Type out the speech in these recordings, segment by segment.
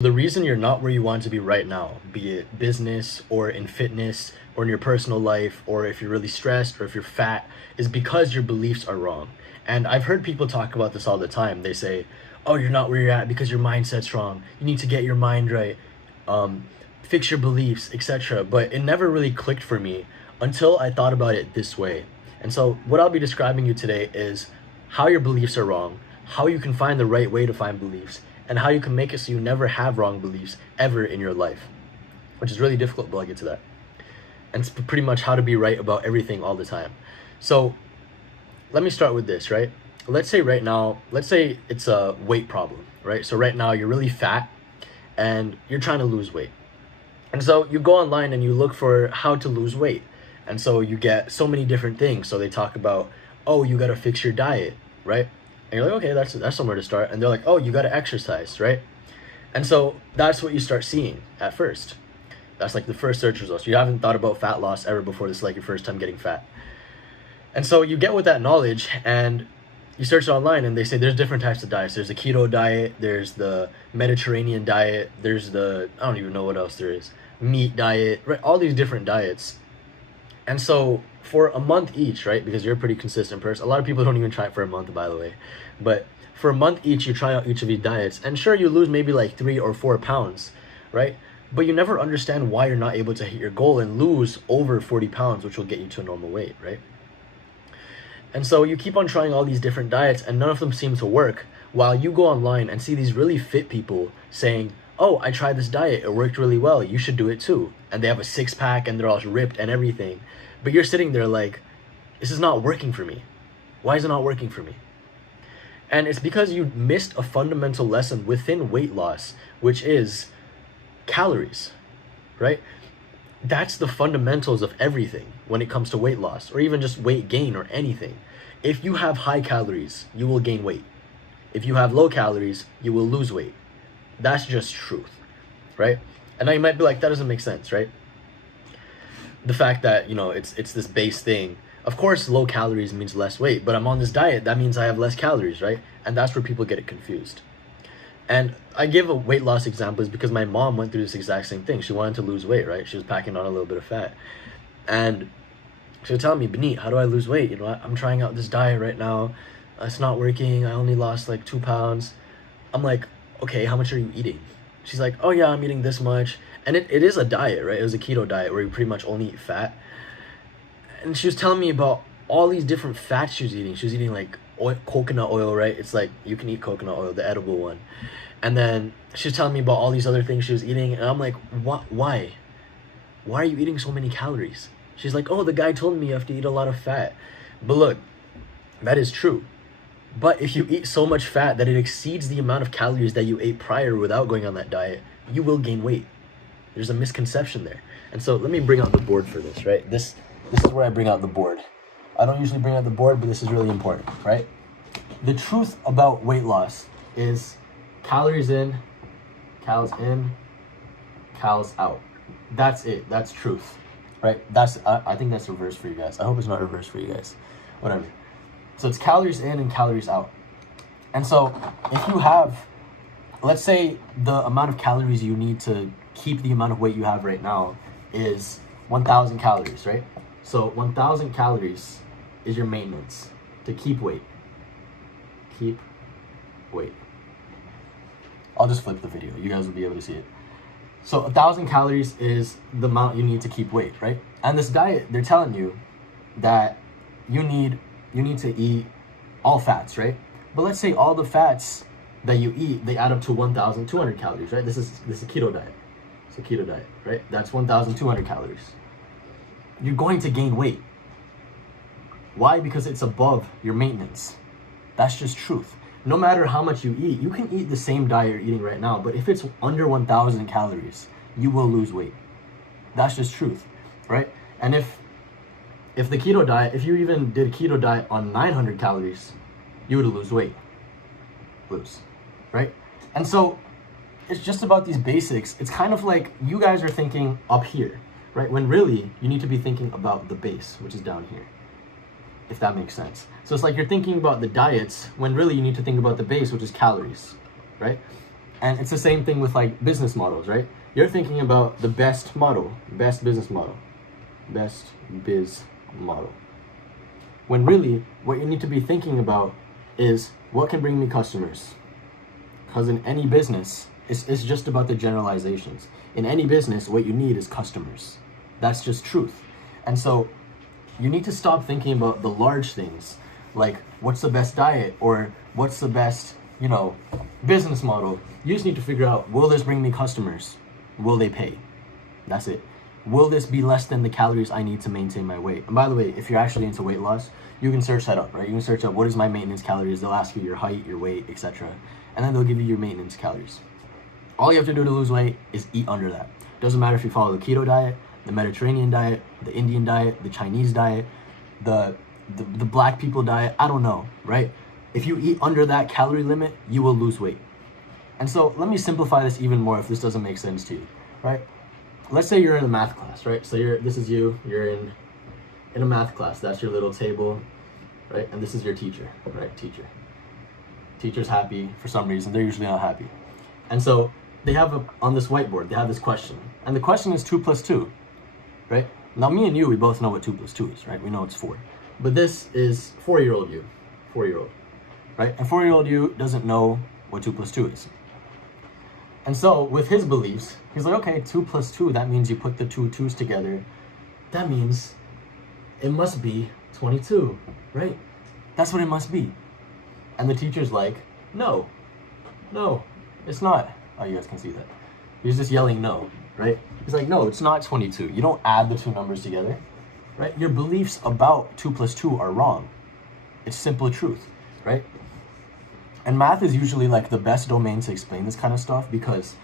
The reason you're not where you want to be right now, be it business or in fitness or in your personal life, or if you're really stressed or if you're fat, is because your beliefs are wrong. And I've heard people talk about this all the time. They say, oh, you're not where you're at because your mindset's wrong. You need to get your mind right, um, fix your beliefs, etc. But it never really clicked for me until I thought about it this way. And so, what I'll be describing you today is how your beliefs are wrong, how you can find the right way to find beliefs, and how you can make it so you never have wrong beliefs ever in your life, which is really difficult, but I'll get to that. And it's pretty much how to be right about everything all the time. So let me start with this, right? Let's say it's a weight problem, right? So right now you're really fat and you're trying to lose weight. And so you go online and you look for how to lose weight. And so you get so many different things. So they talk about, oh, you got to fix your diet, right? And you're like, okay, that's somewhere to start. And they're like, oh, you got to exercise, right? And so that's what you start seeing at first. That's like the first search results. You haven't thought about fat loss ever before. This is like your first time getting fat. And so you get with that knowledge and you search it online and they say there's different types of diets. There's the keto diet, there's the Mediterranean diet, there's the, I don't even know what else there is, meat diet, right? All these different diets. And so for a month each, right, because you're a pretty consistent person, a lot of people don't even try it for a month, by the way, but for a month each, you try out each of these diets, and sure, you lose maybe like 3 or 4 pounds, right? But you never understand why you're not able to hit your goal and lose over 40 pounds, which will get you to a normal weight, right? And so you keep on trying all these different diets, and none of them seem to work, while you go online and see these really fit people saying, oh, I tried this diet, it worked really well, you should do it too. And they have a 6-pack and they're all ripped and everything. But you're sitting there like, this is not working for me. Why is it not working for me? And it's because you missed a fundamental lesson within weight loss, which is calories, right? That's the fundamentals of everything when it comes to weight loss, or even just weight gain or anything. If you have high calories, you will gain weight. If you have low calories, you will lose weight. That's just truth, right? And now you might be like, that doesn't make sense, right? The fact that, it's this base thing. Of course, low calories means less weight, but I'm on this diet, that means I have less calories, right? And that's where people get it confused. And I give a weight loss example is because my mom went through this exact same thing. She wanted to lose weight, right? She was packing on a little bit of fat. And she was telling me, Baneet, how do I lose weight? I'm trying out this diet right now. It's not working. I only lost like 2 pounds. I'm like, okay, how much are you eating? She's like, oh yeah, I'm eating this much. And it is a diet, right? It was a keto diet where you pretty much only eat fat. And she was telling me about all these different fats she was eating. She was eating like coconut oil, right? It's like you can eat coconut oil, the edible one. And then she was telling me about all these other things she was eating. And I'm like, why? Why are you eating so many calories? She's like, oh, the guy told me you have to eat a lot of fat. But look, that is true. But if you eat so much fat that it exceeds the amount of calories that you ate prior without going on that diet, you will gain weight. There's a misconception there. And so let me bring out the board for this, right? This is where I bring out the board. I don't usually bring out the board, but this is really important, right? The truth about weight loss is calories in, calories out. That's it. That's truth, right? I think that's reverse for you guys. I hope it's not reverse for you guys. Whatever. So it's calories in and calories out. And so if you have, let's say the amount of calories you need to keep the amount of weight you have right now is 1,000 calories, right? So 1,000 calories is your maintenance to keep weight. Keep weight. I'll just flip the video. You guys will be able to see it. So 1,000 calories is the amount you need to keep weight, right? And this diet, they're telling you that you need to eat all fats, right? But let's say all the fats that you eat, they add up to 1,200 calories, right? This is a keto diet. It's a keto diet, right? That's 1,200 calories. You're going to gain weight. Why? Because it's above your maintenance. That's just truth. No matter how much you eat, you can eat the same diet you're eating right now, but if it's under 1,000 calories, you will lose weight. That's just truth, right? And if the keto diet, if you even did a keto diet on 900 calories, you would lose weight. Lose, right? And so it's just about these basics. It's kind of like you guys are thinking up here, right? When really you need to be thinking about the base, which is down here, if that makes sense. So it's like you're thinking about the diets when really you need to think about the base, which is calories, right? And it's the same thing with like business models, right? You're thinking about the best model, best business model, best biz model. When really, what you need to be thinking about is what can bring me customers. Because in any business, it's just about the generalizations. In any business, what you need is customers. That's just truth. And so you need to stop thinking about the large things, like what's the best diet or what's the best, business model. You just need to figure out, will this bring me customers? Will they pay? That's it. Will this be less than the calories I need to maintain my weight? And by the way, if you're actually into weight loss, you can search that up, right? You can search up what is my maintenance calories. They'll ask you your height, your weight, etc. And then they'll give you your maintenance calories. All you have to do to lose weight is eat under that. Doesn't matter if you follow the keto diet, the Mediterranean diet, the Indian diet, the Chinese diet, the black people diet, I don't know, right? If you eat under that calorie limit, you will lose weight. And so let me simplify this even more if this doesn't make sense to you, right? Let's say you're in a math class, right? So you're in a math class. That's your little table, right? And this is your teacher, right? Teacher's happy for some reason. They're usually not happy. And so they have on this whiteboard, they have this question. And the question is 2 plus 2, right? Now me and you, we both know what 2 plus 2 is, right? We know it's 4. But this is 4-year-old you, 4-year-old, right? And 4-year-old you doesn't know what 2 plus 2 is. And so with his beliefs, he's like, okay, 2 plus 2, that means you put the two twos together. That means it must be 22, right? That's what it must be. And the teacher's like, no, it's not. Oh, you guys can see that. He's just yelling no, right? He's like, no, it's not 22. You don't add the two numbers together, right? Your beliefs about 2 plus 2 are wrong. It's simple truth, right? And math is usually like the best domain to explain this kind of stuff because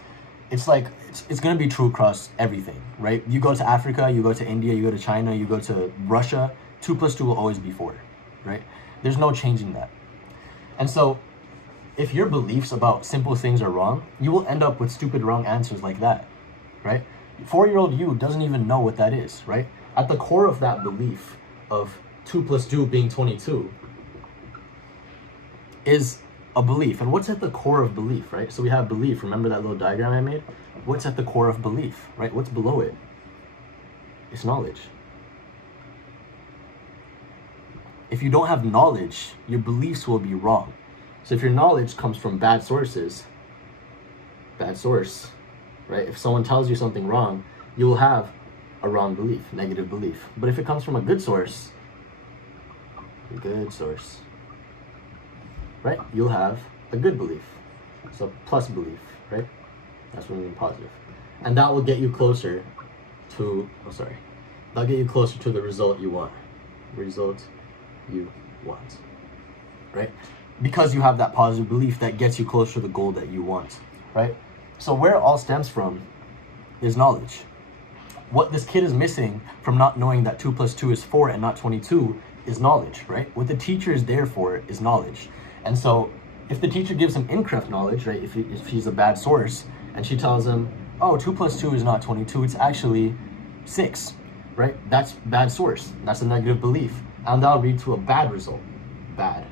it's like, it's going to be true across everything, right? You go to Africa, you go to India, you go to China, you go to Russia, 2 plus 2 will always be 4, right? There's no changing that. And so if your beliefs about simple things are wrong, you will end up with stupid wrong answers like that, right? 4-year-old you doesn't even know what that is, right? At the core of that belief of 2 plus 2 being 22 is a belief. And what's at the core of belief, right? So we have belief. Remember that little diagram I made? What's at the core of belief, right? What's below it? It's knowledge. If you don't have knowledge, your beliefs will be wrong. So if your knowledge comes from bad sources, bad source, right? If someone tells you something wrong, you will have a wrong belief, negative belief. But if it comes from a good source, right? You'll have a good belief. So plus belief, right? That's what we mean positive. And that will get you closer to, that'll get you closer to the result you want. Right? Because you have that positive belief that gets you closer to the goal that you want, right? So where it all stems from is knowledge. What this kid is missing from not knowing that 2 plus 2 is 4 and not 22 is knowledge, right? What the teacher is there for is knowledge. And so if the teacher gives him incorrect knowledge, right, if he's a bad source, and she tells him, oh, 2 plus 2 is not 22, it's actually 6, right? That's bad source. That's a negative belief. And that'll lead to a bad result. Bad.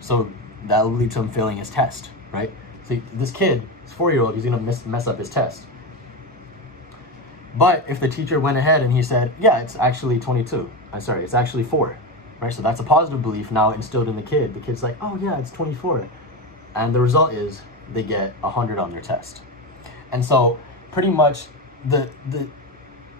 So that'll lead to him failing his test, right? So this kid, this 4-year-old, he's gonna mess up his test. But if the teacher went ahead and he said, yeah, it's actually 22. It's actually 4, right? So that's a positive belief now instilled in the kid. The kid's like, oh yeah, it's 24. And the result is they get 100 on their test. And so pretty much the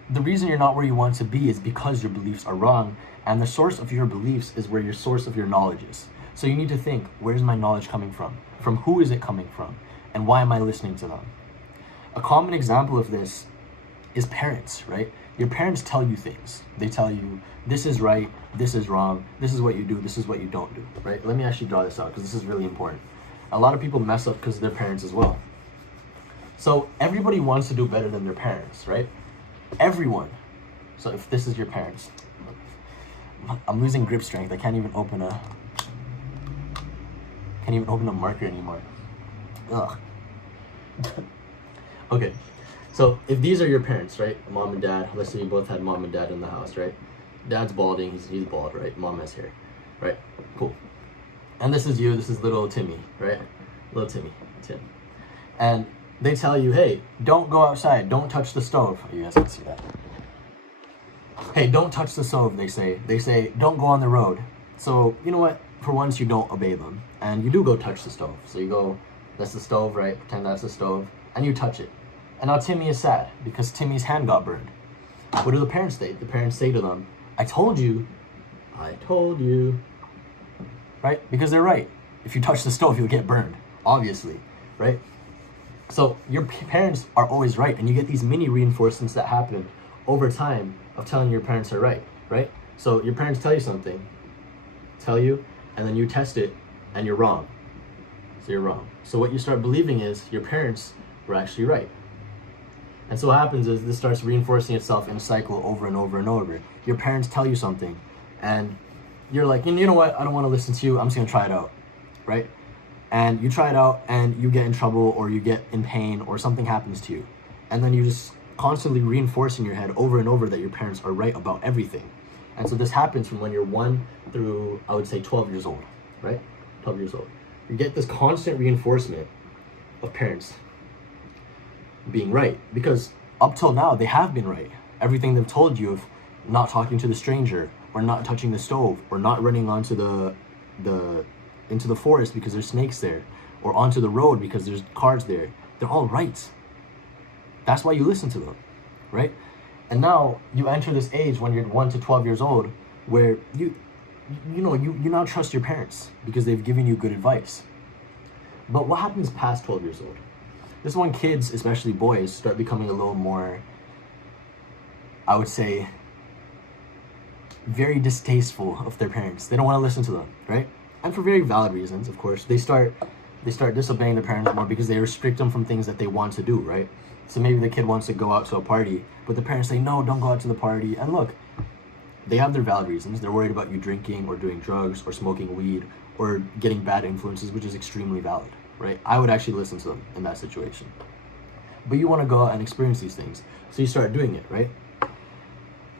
reason you're not where you want to be is because your beliefs are wrong. And the source of your beliefs is where your source of your knowledge is. So you need to think, where's my knowledge coming from? From who is it coming from? And why am I listening to them? A common example of this is parents, right? Your parents tell you things. They tell you, this is right, this is wrong, this is what you do, this is what you don't do, right? Let me actually draw this out because this is really important. A lot of people mess up because of their parents as well. So everybody wants to do better than their parents, right? Everyone. So if this is your parents, I'm losing grip strength. I can't even open a marker anymore. Ugh. Okay. So if these are your parents, right? Mom and dad, let's say you both had mom and dad in the house, right? Dad's balding, he's bald, right? Mom has hair, right? Cool. And this is you, this is little Timmy, right? little Tim. And they tell you, hey, don't go outside, don't touch the stove. You guys can see that. Hey, don't touch the stove, they say. They say, don't go on the road. So, you know what? For once, you don't obey them. And you do go touch the stove. So you go, that's the stove, right? Pretend that's the stove. And you touch it. And now Timmy is sad because Timmy's hand got burned. What do the parents say? The parents say to them, I told you. Right? Because they're right. If you touch the stove, you'll get burned. Obviously. Right? So your parents are always right. And you get these mini reinforcements that happen over time of telling your parents are right. Right? So your parents tell you something. And then you test it, and you're wrong. So you're wrong. So what you start believing is your parents were actually right. And so what happens is this starts reinforcing itself in a cycle over and over and over. Your parents tell you something, and you're like, you know what? I don't want to listen to you. I'm just going to try it out, right? And you try it out, and you get in trouble, or you get in pain, or something happens to you. And then you just constantly reinforce in your head over and over that your parents are right about everything. And so this happens from when you're 1 through, I would say, 12 years old, right? 12 years old. You get this constant reinforcement of parents being right, because up till now, they have been right. Everything they've told you of not talking to the stranger, or not touching the stove, or not running onto into the forest because there's snakes there, or onto the road because there's cars there, they're all right. That's why you listen to them, right? And now you enter this age when you're 1 to 12 years old where you now trust your parents because they've given you good advice. But what happens past 12 years old? This is when kids, especially boys, start becoming a little more, I would say, very distasteful of their parents. They don't want to listen to them, right? And for very valid reasons, of course. They start disobeying their parents more because they restrict them from things that they want to do, right? So maybe the kid wants to go out to a party, but the parents say, no, don't go out to the party. And look, they have their valid reasons. They're worried about you drinking or doing drugs or smoking weed or getting bad influences, which is extremely valid, right? I would actually listen to them in that situation. But you want to go out and experience these things. So you start doing it, right?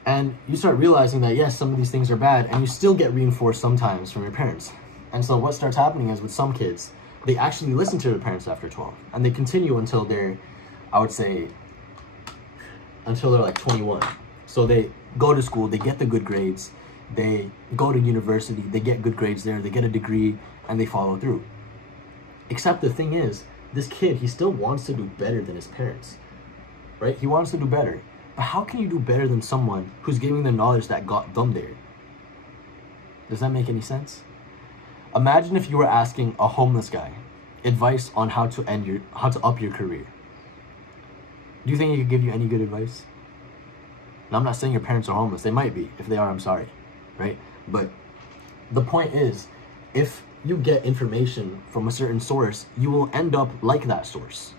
And you start realizing that, yes, some of these things are bad, and you still get reinforced sometimes from your parents. And so what starts happening is with some kids, they actually listen to their parents after 12. And they continue until they're, I would say, until they're like 21. So they go to school, they get the good grades, they go to university, they get good grades there, they get a degree, and they follow through. Except the thing is, this kid, he still wants to do better than his parents, right? He wants to do better. But how can you do better than someone who's giving the knowledge that got them there? Does that make any sense? Imagine if you were asking a homeless guy advice on how to up your career. Do you think he could give you any good advice? Now, I'm not saying your parents are homeless. They might be. If they are, I'm sorry, right? But the point is, if you get information from a certain source, you will end up like that source.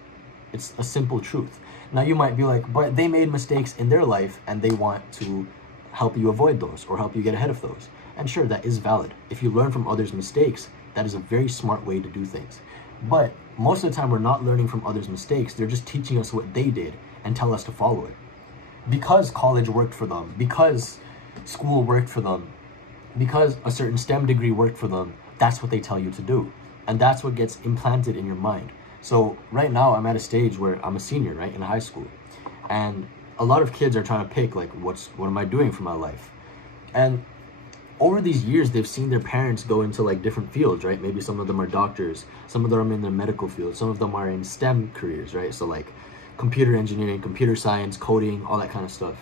It's a simple truth. Now, you might be like, but they made mistakes in their life and they want to help you avoid those or help you get ahead of those. And sure, that is valid. If you learn from others' mistakes, that is a very smart way to do things. But most of the time, we're not learning from others' mistakes. They're just teaching us what they did and tell us to follow it. Because college worked for them, because school worked for them, because a certain STEM degree worked for them, that's what they tell you to do. And that's what gets implanted in your mind. So right now I'm at a stage where I'm a senior, right, in high school. And a lot of kids are trying to pick, like, what am I doing for my life? And over these years, they've seen their parents go into like different fields, right? Maybe some of them are doctors, some of them are in the medical field, some of them are in STEM careers, right? So like computer engineering, computer science, coding, all that kind of stuff.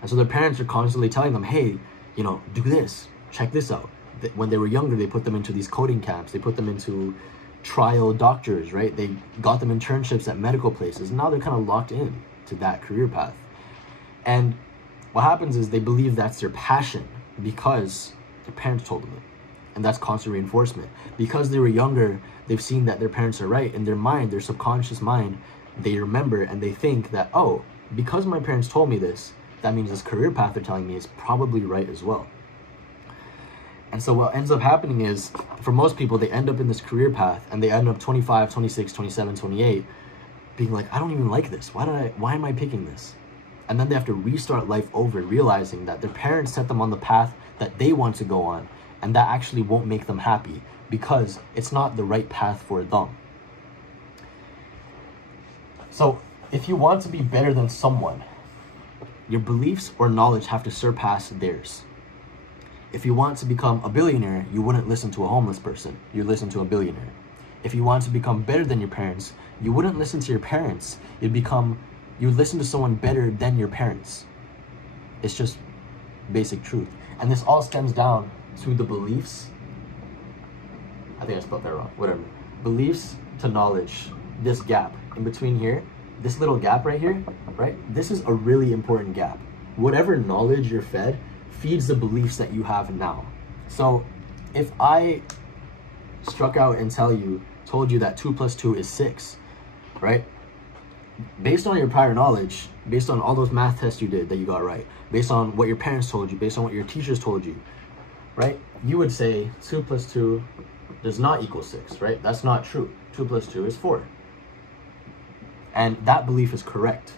And so their parents are constantly telling them, hey, do this, check this out. When they were younger, they put them into these coding camps. They put them into trial doctors, right? They got them internships at medical places. And now they're kind of locked in to that career path. And what happens is they believe that's their passion because their parents told them it. And that's constant reinforcement. Because they were younger, they've seen that their parents are right. In their mind, their subconscious mind, they remember and they think that, oh, because my parents told me this, that means this career path they're telling me is probably right as well. And so what ends up happening is, for most people, they end up in this career path and they end up 25, 26, 27, 28, being like, I don't even like this. Why am I picking this? And then they have to restart life over, realizing that their parents set them on the path that they want to go on, and that actually won't make them happy. because it's not the right path for them. So if you want to be better than someone, your beliefs or knowledge have to surpass theirs. If you want to become a billionaire, you wouldn't listen to a homeless person. You'd listen to a billionaire. If you want to become better than your parents, you wouldn't listen to your parents. You'd listen to someone better than your parents. It's just basic truth. And this all stems down to the beliefs. I think I spelled that wrong. Whatever. Beliefs to knowledge. This gap in between here, this little gap right here, right? This is a really important gap. Whatever knowledge you're fed feeds the beliefs that you have now. So if I struck out and told you that 2 + 2 is 6, right? Based on your prior knowledge, based on all those math tests you did that you got right, based on what your parents told you, based on what your teachers told you, right? You would say 2 + 2 does not equal 6, right? That's not true. 2 + 2 is 4. And that belief is correct,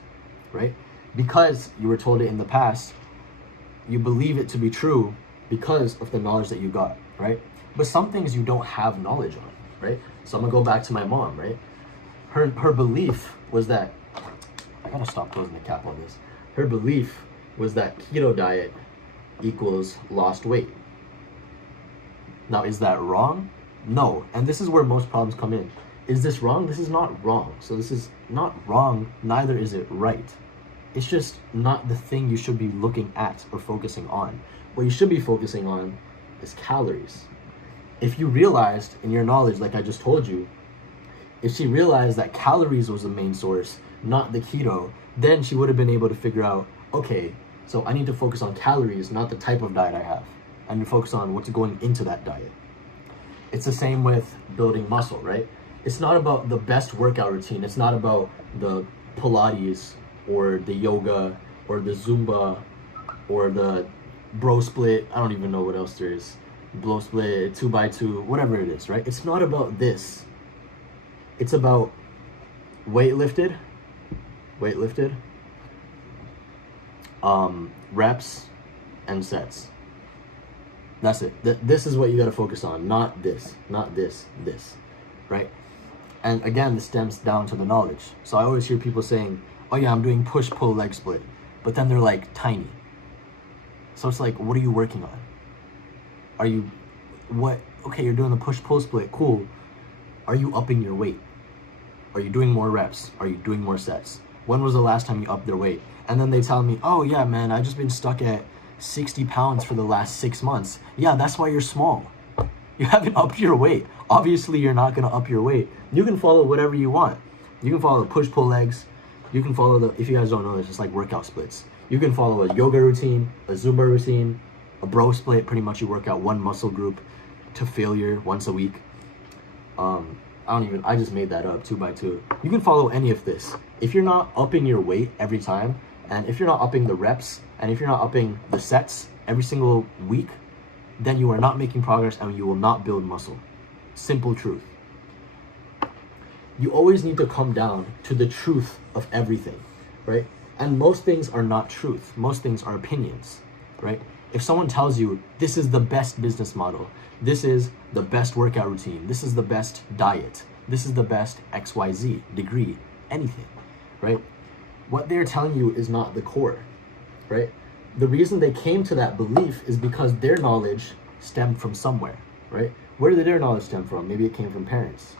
right? Because you were told it in the past, you believe it to be true because of the knowledge that you got, right? But some things you don't have knowledge on, right? So I'm gonna go back to my mom, right? Her belief was that, I gotta stop closing the cap on this. Her belief was that keto diet equals lost weight. Now, is that wrong? No. And this is where most problems come in. Is this wrong? This is not wrong. So this is not wrong, neither is it right. It's just not the thing you should be looking at or focusing on. What you should be focusing on is calories. If you realized in your knowledge, like I just told you, if she realized that calories was the main source, not the keto, then she would have been able to figure out, okay, so I need to focus on calories, not the type of diet I have. I need to focus on what's going into that diet. It's the same with building muscle, right? It's not about the best workout routine. It's not about the Pilates or the yoga or the Zumba or the bro split. I don't even know what else there is. Blow split, 2x2, whatever it is, right? It's not about this. It's about weightlifted, reps and sets. That's it. This is what you got to focus on, not this, right? And again, this stems down to the knowledge. So I always hear people saying, oh yeah, I'm doing push-pull leg split, but then they're like tiny. So it's like, what are you working on? Okay, you're doing the push-pull split, cool. Are you upping your weight? Are you doing more reps? Are you doing more sets? When was the last time you upped their weight? And then they tell me, oh yeah, man, I just been stuck at 60 pounds for the last 6 months. Yeah, that's why you're small. You haven't upped your weight. Obviously, you're not gonna up your weight. You can follow whatever you want. You can follow the push-pull legs. You can follow if you guys don't know this, it's like workout splits. You can follow a yoga routine, a Zumba routine, a bro split. Pretty much you work out one muscle group to failure once a week. I just made that up, 2x2. You can follow any of this. If you're not upping your weight every time, and if you're not upping the reps, and if you're not upping the sets every single week, then you are not making progress and you will not build muscle. Simple truth. You always need to come down to the truth of everything, right? And most things are not truth. Most things are opinions, right? If someone tells you this is the best business model, this is the best workout routine, this is the best diet, this is the best XYZ degree, anything, right? What they're telling you is not the core, right? The reason they came to that belief is because their knowledge stemmed from somewhere, right? Where did their knowledge stem from? Maybe it came from parents.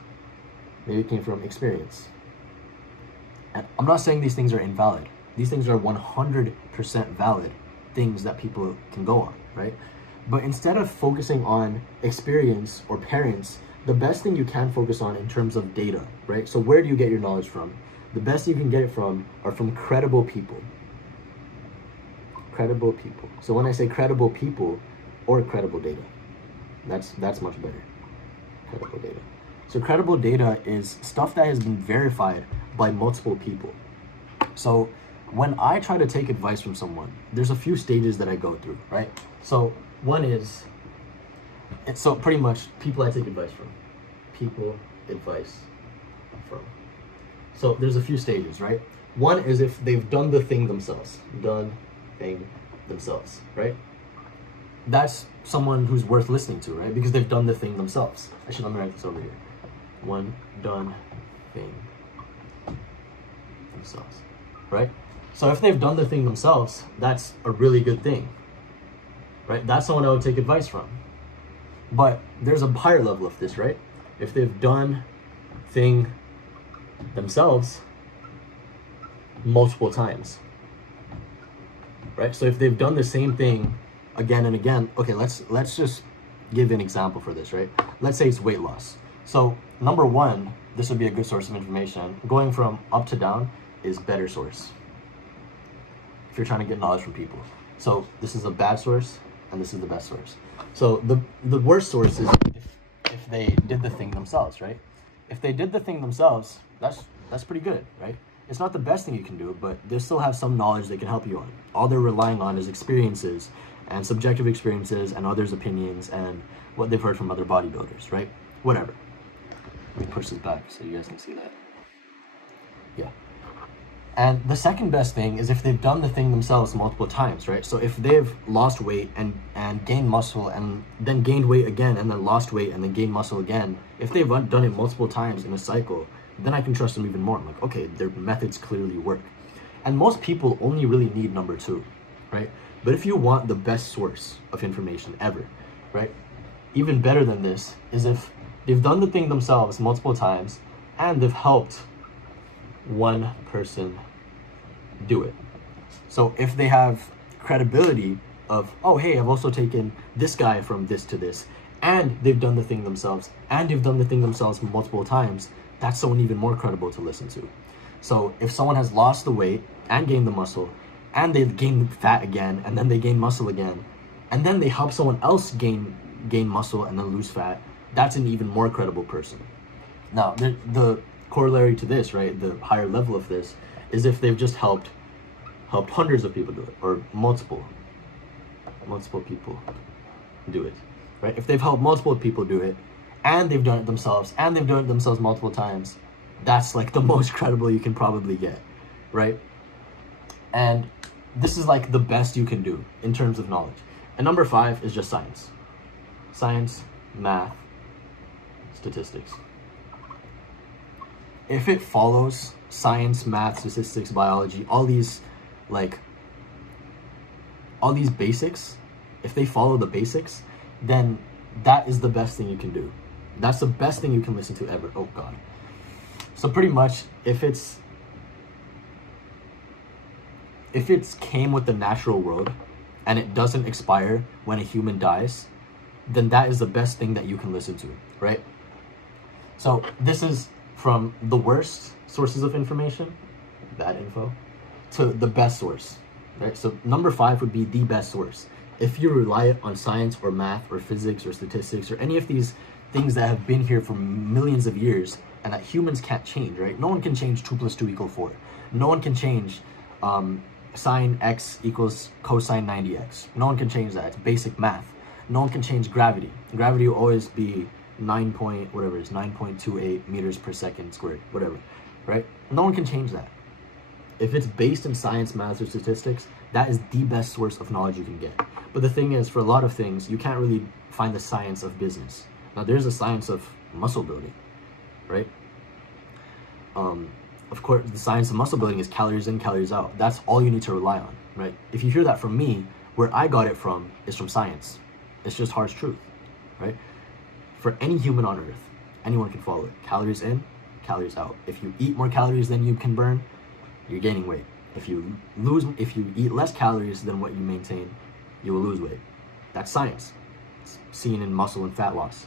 Maybe it came from experience. And I'm not saying these things are invalid. These things are 100% valid things that people can go on, right? But instead of focusing on experience or parents, the best thing you can focus on in terms of data, right? So where do you get your knowledge from? The best you can get it from are from credible people. Credible people. So when I say credible people or credible data, that's much better. Credible data. So credible data is stuff that has been verified by multiple people. So when I try to take advice from someone, there's a few stages that I go through, right? So one is, so pretty much people I take advice from. People advice from. So there's a few stages, right? One is if they've done the thing themselves. Done thing themselves, right? that's someone who's worth listening to, right? Because they've done the thing themselves. Actually, let me write this over here. One done thing themselves, right? So if they've done the thing themselves, that's a really good thing, right? That's someone I would take advice from. But there's a higher level of this, right? If they've done thing themselves multiple times, right? So if they've done the same thing again and again, okay, let's just give an example for this, right? Let's say it's weight loss. So number one, this would be a good source of information. Going from up to down is better source if you're trying to get knowledge from people. So this is a bad source and this is the best source. So the worst source is if they did the thing themselves, right? If they did the thing themselves, that's pretty good, right? It's not the best thing you can do, but they still have some knowledge they can help you on. All they're relying on is experiences and subjective experiences and others' opinions and what they've heard from other bodybuilders, right? Whatever. Let me push this back so you guys can see that. Yeah. And the second best thing is if they've done the thing themselves multiple times, right? So if they've lost weight and gained muscle and then gained weight again and then lost weight and then gained muscle again, if they've done it multiple times in a cycle, then I can trust them even more. I'm like, okay, their methods clearly work. And most people only really need number two, right? But if you want the best source of information ever, right? Even better than this is if they've done the thing themselves multiple times and they've helped one person do it. So if they have credibility of, oh, hey, I've also taken this guy from this to this, and they've done the thing themselves, and they've done the thing themselves multiple times, that's someone even more credible to listen to. So if someone has lost the weight and gained the muscle, and they gain fat again, and then they gain muscle again, and then they help someone else gain muscle and then lose fat, that's an even more credible person. Now, the corollary to this, right, the higher level of this, is if they've just helped hundreds of people do it, or multiple people do it, right? If they've helped multiple people do it, and they've done it themselves, multiple times, that's like the most credible you can probably get, right? And this is like the best you can do in terms of knowledge. And number 5 is just science. Science, math, statistics. If it follows science, math, statistics, biology, all these basics, if they follow the basics, then that is the best thing you can do. That's the best thing you can listen to ever. Oh God. So pretty much if it's came with the natural world and it doesn't expire when a human dies, then that is the best thing that you can listen to, right? So this is from the worst sources of information, bad info, to the best source, right? So number 5 would be the best source. If you rely on science or math or physics or statistics or any of these things that have been here for millions of years and that humans can't change, right? No one can change 2 + 2 = 4. No one can change sine x equals cosine 90x. No one can change that. It's basic math. No one can change gravity. Gravity will always be 9.28 meters per second squared, whatever, right? No one can change that. If it's based in science, math, or statistics, that is the best source of knowledge you can get. But the thing is, for a lot of things, you can't really find the science of business. Now, there's a science of muscle building, right? Of course, the science of muscle building is calories in, calories out. That's all you need to rely on, right? If you hear that from me, where I got it from is from science. It's just harsh truth, right? For any human on earth, anyone can follow it. Calories in, calories out. If you eat more calories than you can burn, you're gaining weight. If you eat less calories than what you maintain, you will lose weight. That's science. It's seen in muscle and fat loss,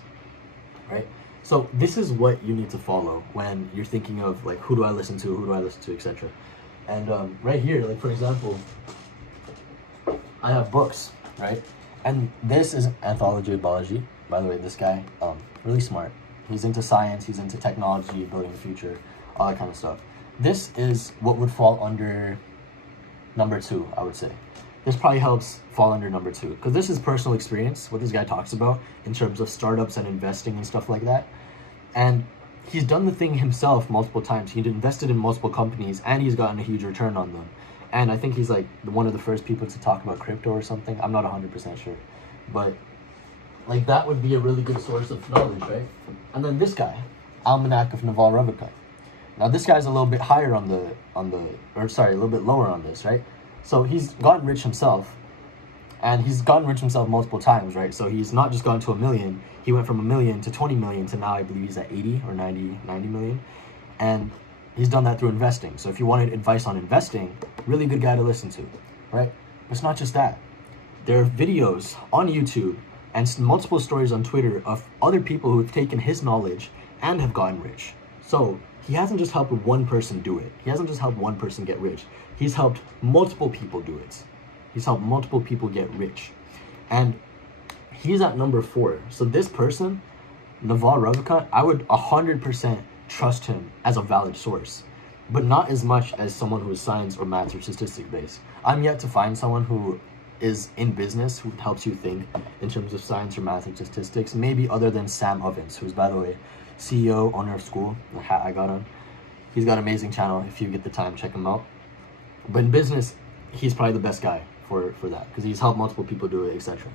right? So this is what you need to follow when you're thinking of like, who do I listen to, etc. And right here, like for example, I have books, right? And this is Anthology of Biology. By the way, this guy, really smart. He's into science, he's into technology, building the future, all that kind of stuff. This is what would fall under number 2, I would say. This probably helps fall under number 2, because this is personal experience, what this guy talks about in terms of startups and investing and stuff like that. And he's done the thing himself multiple times. He'd invested in multiple companies and he's gotten a huge return on them. And I think he's like one of the first people to talk about crypto or something. I'm not 100% sure. But like that would be a really good source of knowledge, right? And then this guy, Almanac of Naval Ravikant. Now this guy's a little bit higher a little bit lower on this, right? So he's gotten rich himself, and he's gotten rich himself multiple times, right? So he's not just gone to 1 million. He went from 1 million to 20 million to now I believe he's at 80 or 90 million. And he's done that through investing. So if you wanted advice on investing, really good guy to listen to, right? But it's not just that. There are videos on YouTube and multiple stories on Twitter of other people who have taken his knowledge and have gotten rich. So he hasn't just helped one person do it. He hasn't just helped one person get rich. He's helped multiple people do it. He's helped multiple people get rich. And he's at number 4. So this person, Naval Ravikant, I would 100% trust him as a valid source, but not as much as someone who is science or maths or statistics based. I'm yet to find someone who is in business who helps you think in terms of science or math and statistics, maybe other than Sam Ovens, who's, by the way, CEO, owner of school, the hat I got on. He's got an amazing channel. If you get the time, check him out. But in business, he's probably the best guy for that, because he's helped multiple people do it, etc.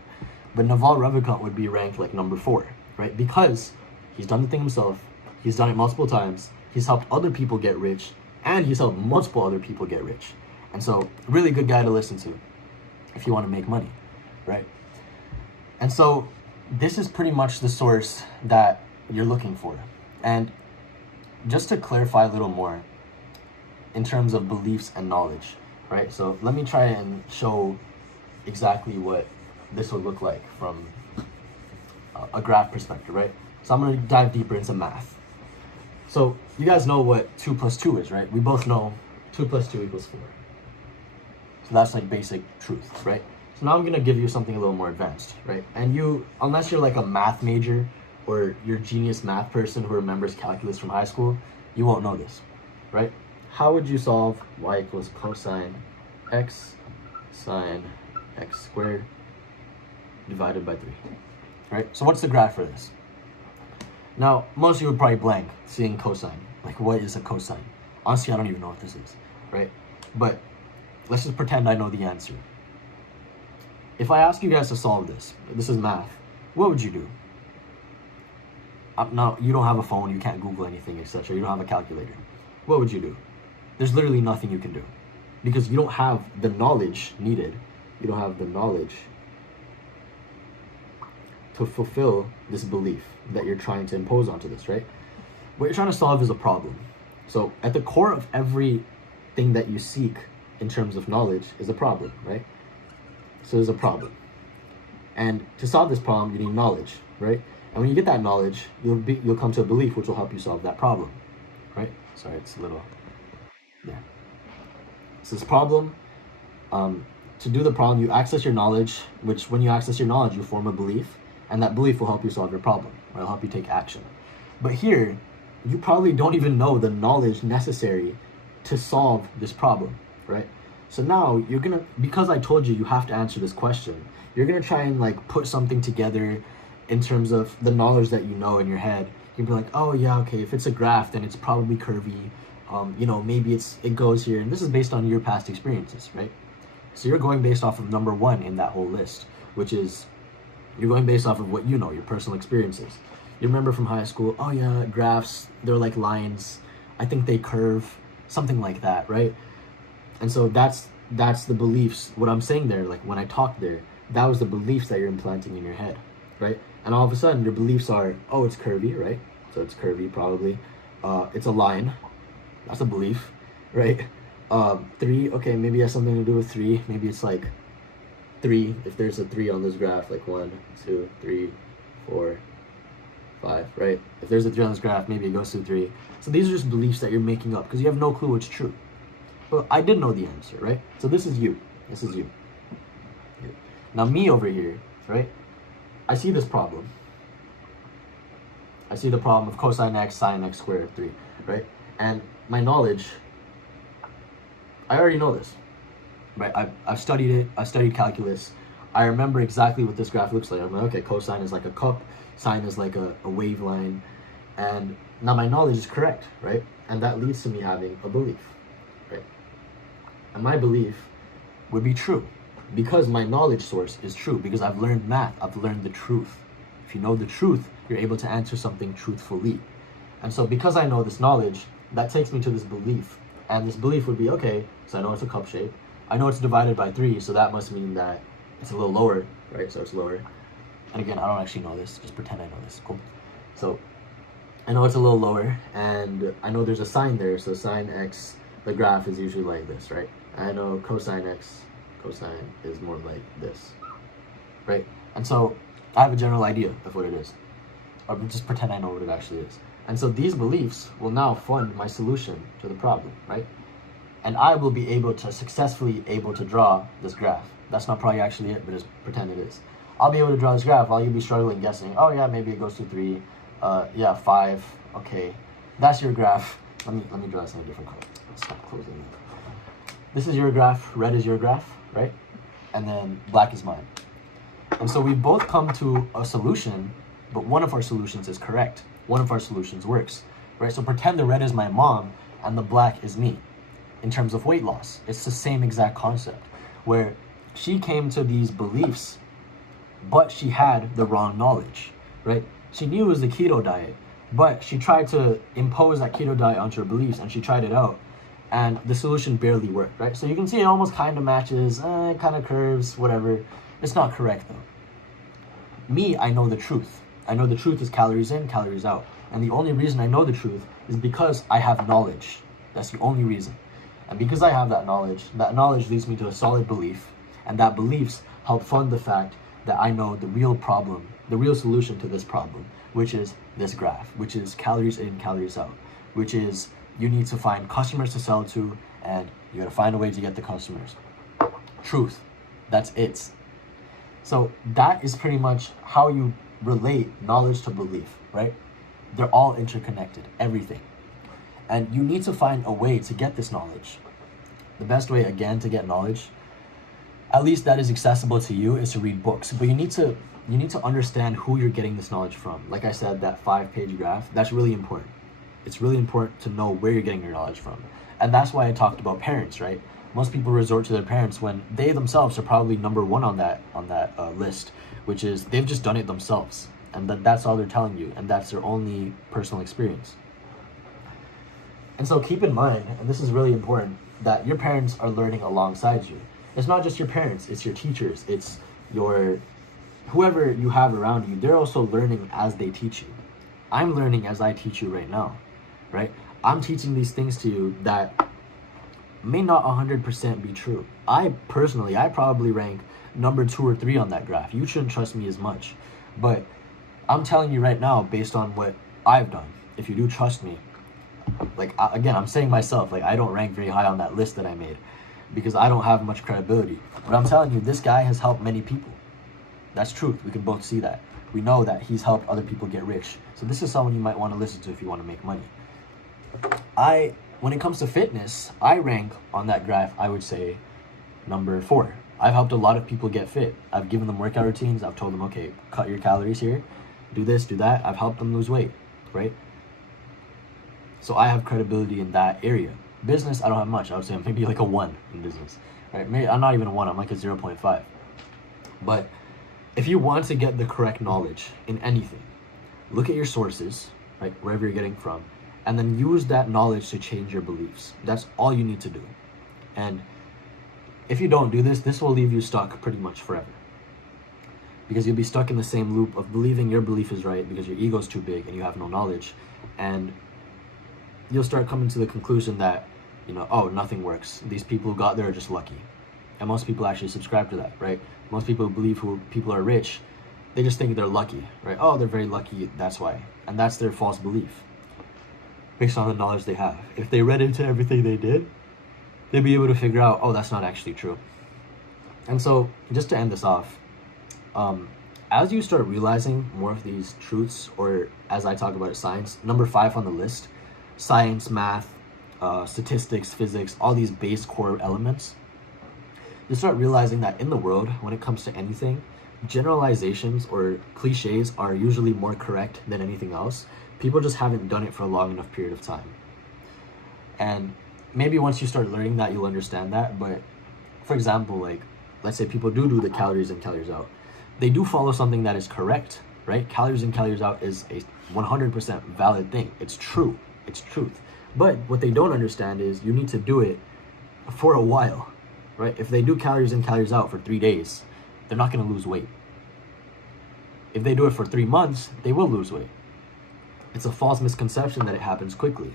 But Naval Ravikant would be ranked like number 4, right? Because he's done the thing himself, he's done it multiple times, he's helped other people get rich, and he's helped multiple other people get rich. And so, really good guy to listen to if you want to make money, right? And so, this is pretty much the source that you're looking for. And just to clarify a little more in terms of beliefs and knowledge, right? So let me try and show exactly what this would look like from a graph perspective, right? So I'm going to dive deeper into math. So you guys know what 2 plus 2 is, right? We both know 2 plus 2 equals 4. So that's like basic truth, right? So now I'm going to give you something a little more advanced, right? And you, unless you're like a math major or you're a genius math person who remembers calculus from high school, you won't know this, right? How would you solve y equals cosine x sine x squared divided by 3, right? So what's the graph for this? Now, most of you would probably blank seeing cosine. Like, what is a cosine? Honestly, I don't even know what this is, right? But let's just pretend I know the answer. If I ask you guys to solve this is math, what would you do? Now, you don't have a phone, you can't Google anything, etc. You don't have a calculator. What would you do? There's literally nothing you can do because you don't have the knowledge needed. You don't have the knowledge to fulfill this belief that you're trying to impose onto this, right? What you're trying to solve is a problem. So at the core of everything that you seek in terms of knowledge is a problem, right? So there's a problem. And to solve this problem, you need knowledge, right? And when you get that knowledge, you'll come to a belief which will help you solve that problem, right? Sorry, it's a little, yeah. So this problem, to do the problem, you access your knowledge, which when you access your knowledge, you form a belief, and that belief will help you solve your problem, or it'll help you take action. But here, you probably don't even know the knowledge necessary to solve this problem, right? So now you're gonna, because I told you have to answer this question, you're gonna try and like put something together in terms of the knowledge that you know in your head. You'll be like, oh yeah, okay, if it's a graph, then it's probably curvy. Maybe it goes here, and this is based on your past experiences, right? So you're going based off of number 1 in that whole list, which is you're going based off of what you know, your personal experiences. You remember from high school, oh yeah, graphs, they're like lines. I think they curve, something like that, right? And so that's the beliefs. What I'm saying there, like when I talk there, that was the beliefs that you're implanting in your head, right? And all of a sudden, your beliefs are, oh, it's curvy, right? So it's curvy, probably. It's a line. That's a belief, right? 3, okay, maybe it has something to do with 3. Maybe it's like 3, if there's a 3 on this graph, like 1, 2, 3, 4, 5, right? If there's a 3 on this graph, maybe it goes through 3. So these are just beliefs that you're making up because you have no clue what's true. Well, I did know the answer, right? So this is you. This is you. Now me over here, right? I see this problem. I see the problem of cosine x sine x squared 3, right? And my knowledge, I already know this, right? I've studied it. I studied calculus. I remember exactly what this graph looks like. I'm like, okay, cosine is like a cup, sine is like a wave line, and now my knowledge is correct, right? And that leads to me having a belief, right? And my belief would be true, because my knowledge source is true, because I've learned math, I've learned the truth. If you know the truth, you're able to answer something truthfully. And so because I know this knowledge, that takes me to this belief. And this belief would be, okay, so I know it's a cup shape. I know it's divided by 3, so that must mean that it's a little lower, right? So it's lower. And again, I don't actually know this, just pretend I know this, cool. So I know it's a little lower, and I know there's a sign there, so sine x, the graph is usually like this, right? I know cosine x, cosine is more like this, right? And so I have a general idea of what it is, or just pretend I know what it actually is. And so these beliefs will now fund my solution to the problem, right? And I will be able to successfully draw this graph. That's not probably actually it, but just pretend it is. I'll be able to draw this graph while you'll be struggling guessing. Oh yeah, maybe it goes to 3. Yeah, 5. Okay, that's your graph. Let me draw this in a different color. Let's stop closing it. This is your graph. Red is your graph, right? And then black is mine. And so we both come to a solution, but one of our solutions is correct. One of our solutions works, right? So pretend the red is my mom and the black is me. In terms of weight loss, it's the same exact concept, where she came to these beliefs, but she had the wrong knowledge, right? She knew it was the keto diet, but she tried to impose that keto diet onto her beliefs, and she tried it out, and the solution barely worked, right? So you can see it almost kind of matches, it kind of curves, whatever. It's not correct though. Me, I know the truth. I know the truth is calories in, calories out. And the only reason I know the truth is because I have knowledge. That's the only reason. And because I have that knowledge leads me to a solid belief, and that beliefs help fund the fact that I know the real problem, the real solution to this problem, which is this graph, which is calories in, calories out, which is you need to find customers to sell to, and you gotta find a way to get the customers. Truth, that's it. So that is pretty much how you relate knowledge to belief, right? They're all interconnected, everything. And you need to find a way to get this knowledge. The best way, again, to get knowledge, at least that is accessible to you, is to read books. But you need to understand who you're getting this knowledge from. Like I said, that 5-page graph, that's really important. It's really important to know where you're getting your knowledge from. And that's why I talked about parents, right? Most people resort to their parents when they themselves are probably number one on that list, which is they've just done it themselves. And that's all they're telling you. And that's their only personal experience. And so keep in mind, and this is really important, that your parents are learning alongside you. It's not just your parents, it's your teachers, it's your whoever you have around you. They're also learning as they teach you. I'm learning as I teach you right now, right? I'm teaching these things to you that may not 100% be true. I probably rank number 2 or 3 on that graph. You shouldn't trust me as much, but I'm telling you right now, based on what I've done, if you do trust me, like, again, I'm saying myself, like, I don't rank very high on that list that I made because I don't have much credibility. But I'm telling you, this guy has helped many people. That's truth. We can both see that. We know that he's helped other people get rich. So this is someone you might want to listen to if you want to make money. When it comes to fitness, I rank on that graph, I would say, number 4. I've helped a lot of people get fit. I've given them workout routines. I've told them, okay, cut your calories here, do this, do that. I've helped them lose weight, right? So I have credibility in that area. Business, I don't have much. I would say maybe like a 1 in business, right? Maybe I'm not even a 1. I'm like a 0.5. But if you want to get the correct knowledge in anything, look at your sources, right? Wherever you're getting from, and then use that knowledge to change your beliefs. That's all you need to do. And if you don't do this, this will leave you stuck pretty much forever. Because you'll be stuck in the same loop of believing your belief is right because your ego's too big and you have no knowledge. And you'll start coming to the conclusion that, oh, nothing works. These people who got there are just lucky. And most people actually subscribe to that, right? Most people who believe people are rich, they just think they're lucky, right? Oh, they're very lucky, that's why. And that's their false belief based on the knowledge they have. If they read into everything they did, they'd be able to figure out, oh, that's not actually true. And so, just to end this off, as you start realizing more of these truths, or as I talk about it, science, number 5 on the list, science, math, statistics, physics, all these base core elements, you start realizing that in the world, when it comes to anything, generalizations or cliches are usually more correct than anything else. People just haven't done it for a long enough period of time. And maybe once you start learning that, you'll understand that. But for example, like, let's say people do the calories in, calories out, they do follow something that is correct, right? Calories in, calories out is a 100% valid thing. It's true. It's truth. But what they don't understand is you need to do it for a while, right? If they do calories in, calories out for 3 days, they're not going to lose weight. If they do it for 3 months, they will lose weight. It's a false misconception that it happens quickly.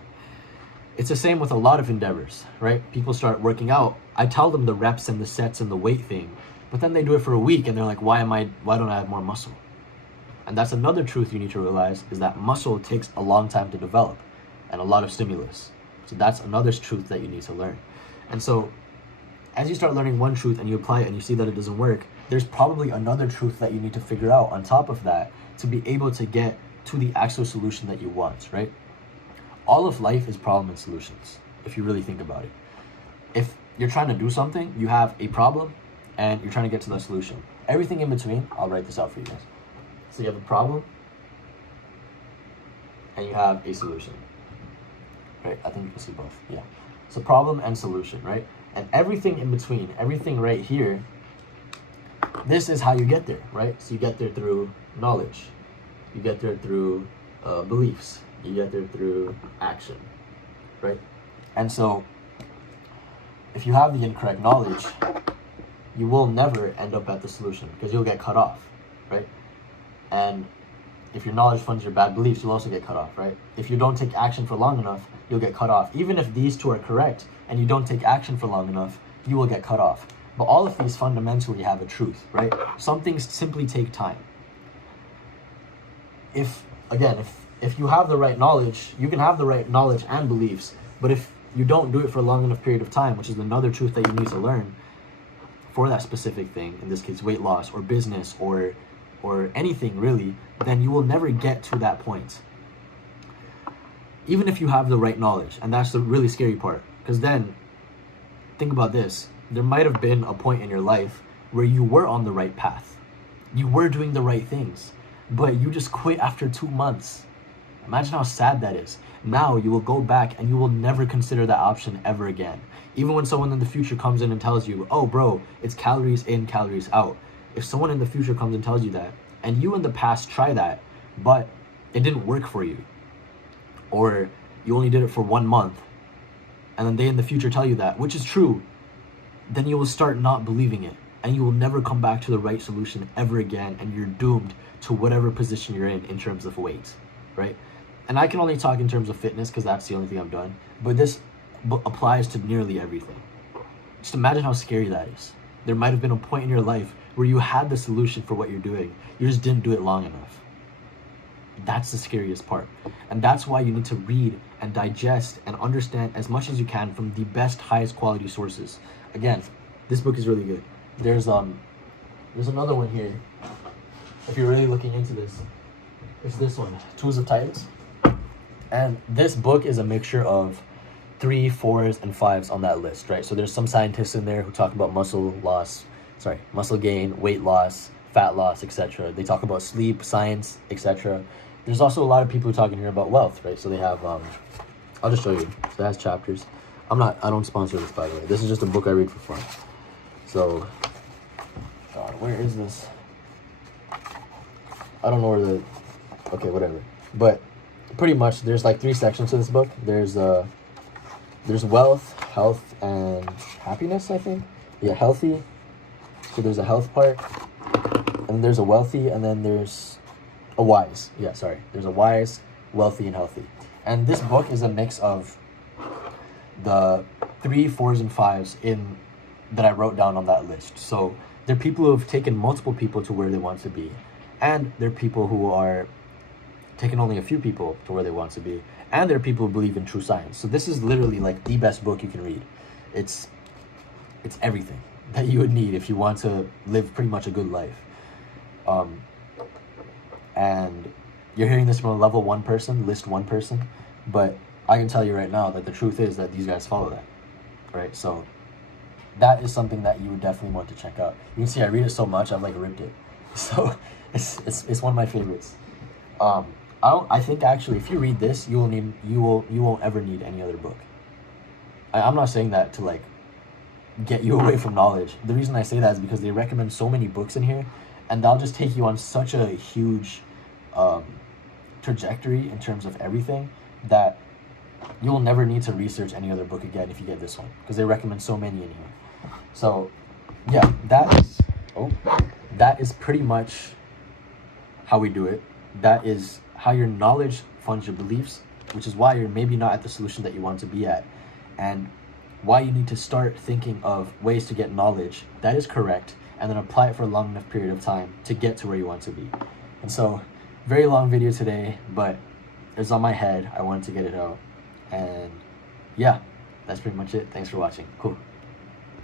It's the same with a lot of endeavors, right? People start working out. I tell them the reps and the sets and the weight thing, but then they do it for a week and they're like, why don't I have more muscle? And that's another truth you need to realize, is that muscle takes a long time to develop and a lot of stimulus. So that's another truth that you need to learn. And so as you start learning one truth and you apply it and you see that it doesn't work, there's probably another truth that you need to figure out on top of that to be able to get to the actual solution that you want, right? All of life is problem and solutions, if you really think about it. If you're trying to do something, you have a problem and you're trying to get to the solution. Everything in between, I'll write this out for you guys. So you have a problem and you have a solution, right? I think you can see both, yeah. So problem and solution, right? And everything in between, everything right here, this is how you get there, right? So you get there through knowledge. You get there through beliefs. You get there through action, right? And so if you have the incorrect knowledge, you will never end up at the solution because you'll get cut off, right? And if your knowledge funds your bad beliefs, you'll also get cut off, right? If you don't take action for long enough, you'll get cut off. Even if these two are correct and you don't take action for long enough, you will get cut off. But all of these fundamentally have a truth, right? Some things simply take time. If you have the right knowledge, you can have the right knowledge and beliefs, but if you don't do it for a long enough period of time, which is another truth that you need to learn for that specific thing, in this case weight loss or business or anything really, then you will never get to that point. Even if you have the right knowledge, and that's the really scary part, because then think about this, there might have been a point in your life where you were on the right path, you were doing the right things, but you just quit after 2 months. Imagine how sad that is. Now you will go back and you will never consider that option ever again. Even when someone in the future comes in and tells you, oh bro, it's calories in, calories out. If someone in the future comes and tells you that, and you in the past try that, but it didn't work for you, or you only did it for 1 month, and then they in the future tell you that, which is true, then you will start not believing it, and you will never come back to the right solution ever again, and you're doomed to whatever position you're in terms of weight, right? And I can only talk in terms of fitness because that's the only thing I've done, but this applies to nearly everything. Just imagine how scary that is. There might have been a point in your life where you had the solution for what you're doing, you just didn't do it long enough. That's the scariest part. And that's why you need to read and digest and understand as much as you can from the best, highest quality sources. Again, this book is really good. There's another one here. If you're really looking into this, it's this one, Tools of Titans. And this book is a mixture of 3, 4s, and 5s on that list, right? So there's some scientists in there who talk about muscle gain, weight loss, fat loss, etc. They talk about sleep, science, etc. There's also a lot of people who talk in here about wealth, right? So they have, I'll just show you. So it has chapters. I don't sponsor this, by the way. This is just a book I read for fun. So, God, where is this? I don't know where okay, whatever. But pretty much there's like 3 sections to this book. There's wealth, health, and happiness, I think. Yeah, healthy. So there's a health part, and there's a wealthy, and then there's a wise. Yeah, sorry. There's a wise, wealthy, and healthy. And this book is a mix of the 3, 4s, and 5s that I wrote down on that list. So they're people who have taken multiple people to where they want to be, and they're people who are taking only a few people to where they want to be, and there are people who believe in true science. So this is literally like the best book you can read. It's everything that you would need if you want to live pretty much a good life. And you're hearing this from a level 1 person, list 1 person, but I can tell you right now that the truth is that these guys follow that, right? So that is something that you would definitely want to check out. You can see I read it so much, I've like ripped it. So it's one of my favorites. I think actually if you read this, you won't ever need any other book. I'm not saying that to like get you away from knowledge. The reason I say that is because they recommend so many books in here, and that'll just take you on such a huge um, trajectory in terms of everything that you'll never need to research any other book again if you get this one, because they recommend so many in here. So yeah, that is pretty much how we do it. That is how your knowledge funds your beliefs, which is why you're maybe not at the solution that you want to be at, and why you need to start thinking of ways to get knowledge that is correct and then apply it for a long enough period of time to get to where you want to be. And so, very long video today, but it's on my head. I wanted to get it out. And yeah, that's pretty much it. Thanks for watching. Cool.